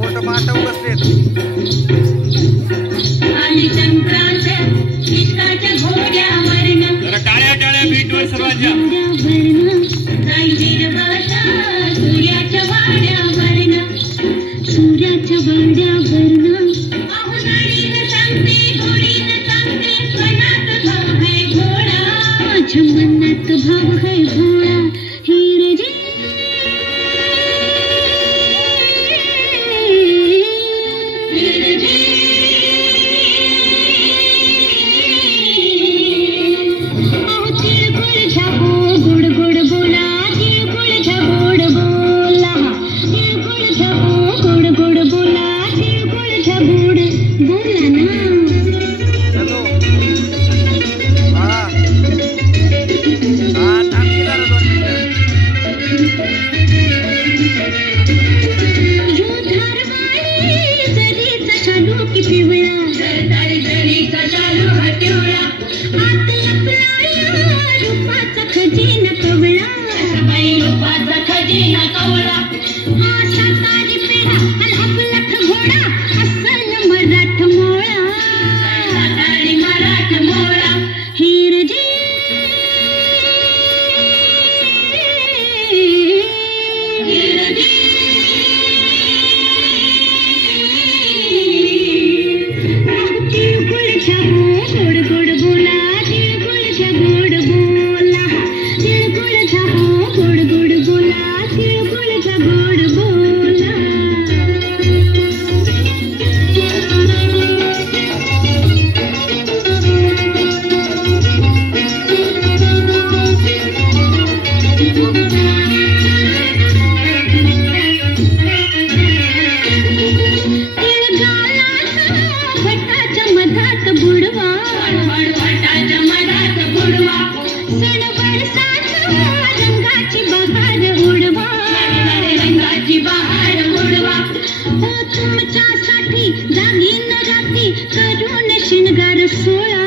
photo पाठव बसलेत आली संक्रांत इश्काच्या घोड्यावरन जरा टाळ्या टाळ्या बीटवर सर्वांच्या जाई वीरबाषा सूर्याच्या वाड्यावरन सूर्याच्या वाड्यावरन आहुजाडीन सांगते गोडीन सांगते मनात भाव है घोडा माझ्या मनात भाव है घोडा हिरजी तुमच्यासाठी जागीन राती करून शिणगार सोळा